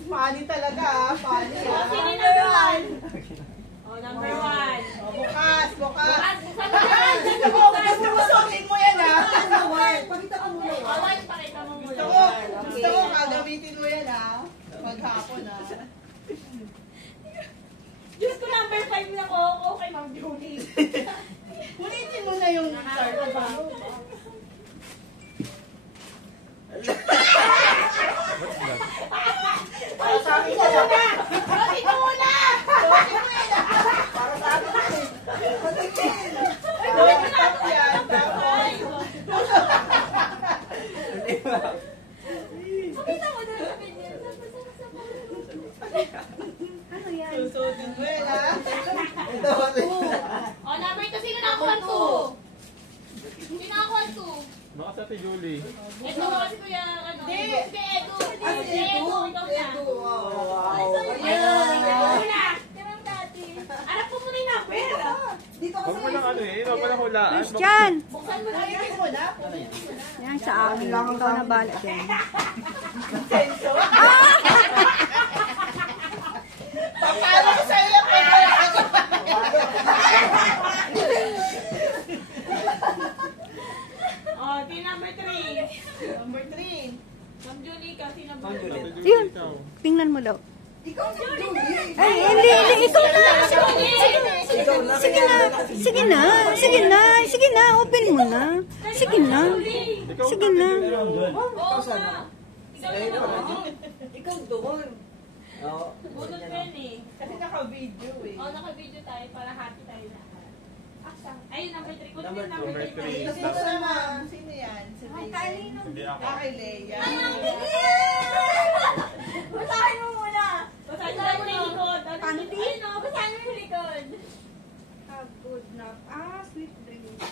Funny talaga ah. Funny ah. Sino yung number 1? Oh, number 1. Oh, bukas. Bukas. Gusto ko suotin mo yan ah. Pakita ka muna. Awan, pakita mo muna. Gusto ko gagamitin mo yan ah. Maghapon ah. Diyos ko, number 5 na ko. Okay, Ma'am Julie. Ulitin mo na yung start ba? Para sa akin yan ah. Suotin mo muna! Suotin mo yan ah. Para sa akin yan eh. Suotin mo yan. Pakita mo na sa video. Ano yan? Susuotin mo yan ah. Oh, number 2. Sino nakakuha 2? Sino nakakuha 2? Baka sa Ate Julie. Ito kasi kuya, ano? Si Edu. Si Edu. Ikaw na. Tingnan dati. Arap ko muna yung number. Dito Huwag kasi. mo lang ano eh. Huwag mo lang hulaan. Christian! Buksan mo na. Ulitin mo na. Yan, sa amin lang ikaw na bala dyan. Senso. Papalo ko sa iyo. Oh, di number 3. Number 3. Ma'am Julie, kasi number 2. Yun, tingnan mo daw. Ikaw si Julie. Ay, hindi, ikaw na. Sige na, open mo na. Sige na. Oo nga. Ikaw na. Ikaw doon. Bunot ko yan eh. Kasi naka-video eh. Oh, naka-video tayo para happy tayo lahat. Ayun, number 3. Kunin mo yung Number number 3. three. Sino naman? Sino yan? Si Leia. Hindi ako. Kay Leia. Basahin mo muna. Basahin mo muna yung likod. Panty? Ayun o, basahin mo yung likod. Have good nap. Sweet dreams. 90?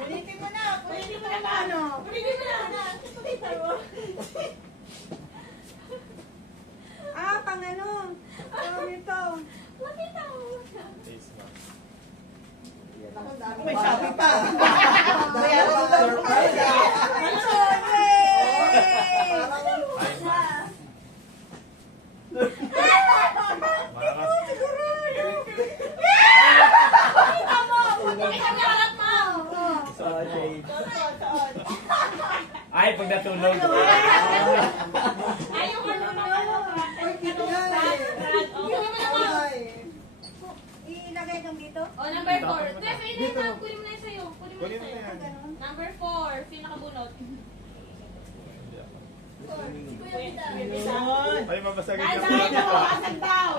Ulitin mo na. Ulitin mo na ba? Ulitin mo na. Pakita mo. Pang ano? Ito. Pakita mo. Face mask. May Shopee pa. Bayaran mo lang. Pakita mo. Pakita mo yung harap mo. Ay, pag natulog. Ay, yung ano naman. Ilagay kang dito? Oh, number 4. Tres, ayun na. Kunin mo na yun sa'yo. Kunin mo na Kunin yun mo na sa'yo. yan. Number 4. Pinakabunot. Yun. Ay, mabasagin ka Dahil pa. mo, asag daw.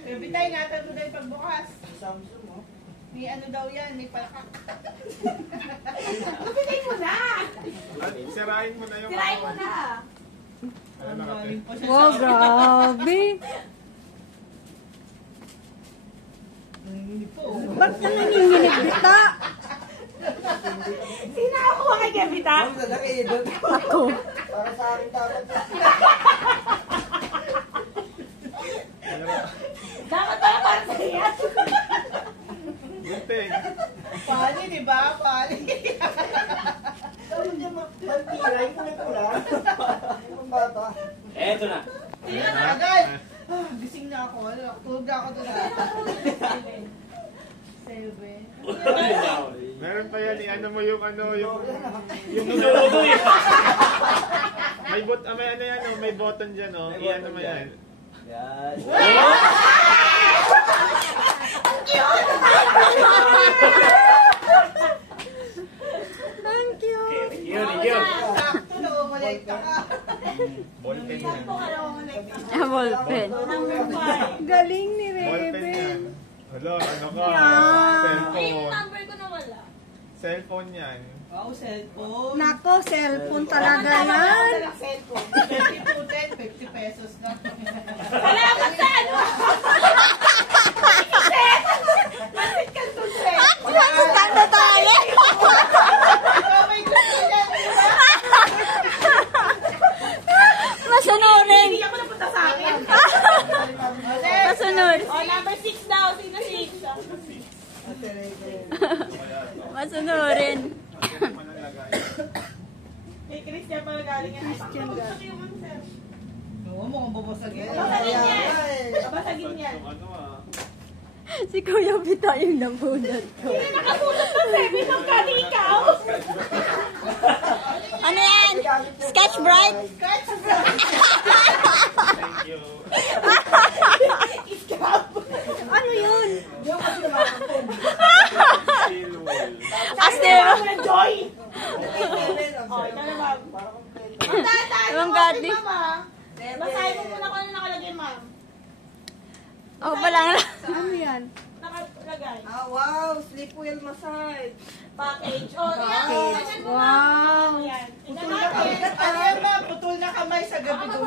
Every ingatan mo dahil pagbukas. May ano daw yan, may palakak. Kapitay mo na. Sirain mo na yung Sirain mo na. Ano na kape? Galing pa siya Wow, sa... grabe. Hindi po. Ba't ka nanginginig bita? Sino ako kay Gabita? Ako. Para sa akin dapat. Dapat pala para sa iya. Gunting. Pali, di ba? Pali. Dapat niya magtiray ko na pula. Yung bata. Eto na. Sino na agad? Gising na ako. Tulog na ako doon. 7. Meron pa yan, ano mo yung ano, yung Nudududo eh. may ano yan, oh, may button dyan, oh. I-ano mo yan. Yan. Thank you. Yun, yun. Sakto na umalit ka. Ballpen yan. Ballpen. Galing ni Ballpen Rebe. yan. Hala, ano ka? Yan. Ay, yung Cellphone. number ko nawala. Cellphone yan. Wow, cellphone. Nako, cellphone talaga yan. Cellphone. 50 pesos na. Salamat sa ano! Tanda tayo. Oh my God! Masunurin. Hindi ako napunta sa akin. Masunod. Oh, number 6 daw. Sino 6? Masunurin. Kay Christian pala galing yan. Christian Babasagin yung ano, sir. Oo, mukhang babasagin. Babasagin yan. Babasagin yan. Ano ah. Si Kuya Bita yung nabunod ko. Hindi nakabunot pa, sir. Binong ka ni ikaw. Ano yan? Sketch Bright? Thank you. Ano yun? Silwell. Astero. Joy. Oh, ito na, ma'am. Ibang gati. Basahin mo muna kung ano nakalagay, ma'am. Oh, pala. Ano yan? Nakalagay. Ah, wow, sleep well massage. Package. Oh, yan. Package. Wow. Yan. Tingnan Putol na natin. kamay. Ano yan, ma'am? Putol na kamay sa gabi ko.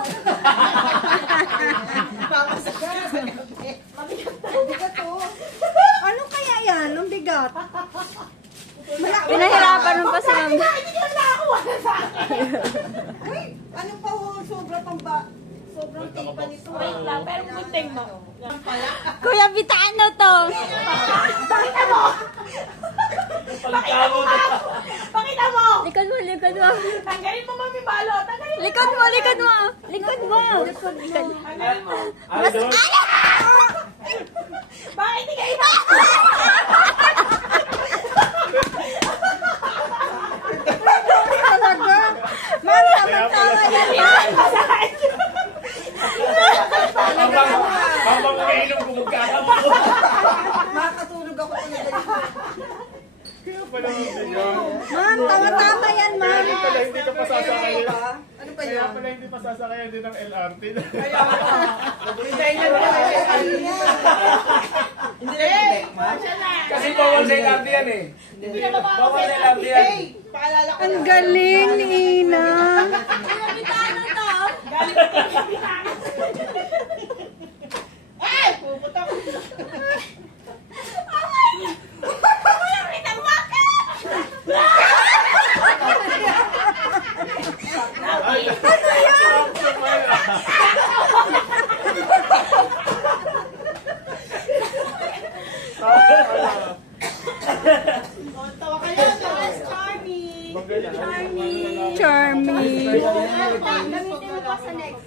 Pamasakit sa gabi. Mabigat to. Ano kaya yan? Ang bigat. Pinahirapan mo pa si Ma'am. Hindi ka nakakuha na sa akin. Uy, ano pa ho? Sobra pang ba? Sobrang tipa nito. Wait lang, pero kunting mo. Yan pala. Kuya Bita, ano to? Pakita mo! Pagkamo na. Pakita mo! Likod mo, likod mo. Tanggalin mo, mami balo. Tanggalin mo. Likod mo, likod mo. Likod mo. Likod, likod. Tanggalin mo. Idol. Bakit hindi ka iba? Talaga. Ma'am, tama-tama yan. Habang umiinom ko magkakamo. Makakatulog ako talaga. Kaya pala hindi yun. Ma'am, tama-tama yan, Kaya ma'am. rin pala hindi ka pasasakayan. Ano pa Kaya yun? pala hindi pasasakayan din ng LRT. Hindi na ma? Kasi bawal sa LRT yan eh. Hindi na mababa Bawal sa sa LRT yan. Hey, paalala ko Ang lang. galing ni Ina. Galing ka kay Kapitana. Ay, puputa ko. Ay, ano yan? Tawa kayo, Charles Charmy. Charming. Gamitin mo pa sa next.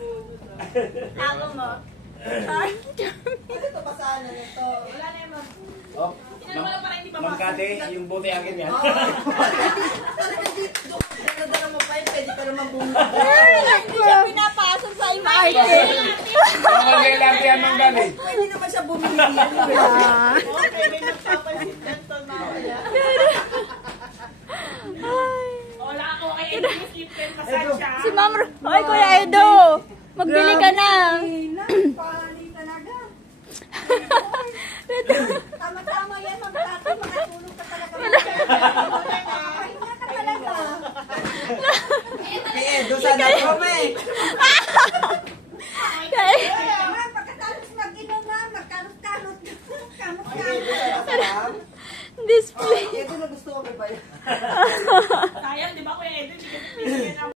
Ako mo. Ito pa saan na nito? Wala na yan, ma'am. Oh, Tingnan mo lang para hindi Ma'am Kate, yung bote akin yan. Dala mo pa yun, pwede ka naman bumili. Hindi siya pinapasok sa MRT. Bawal sa LRT yan, Ma'am Kate. Pwede naman siya bumili. Ah. Okay, may nagpapansin dental mamaya. Wala ako kay Edwin Sleep Massage siya. Si Ma'am Ay, Kuya Edo. Magbili ka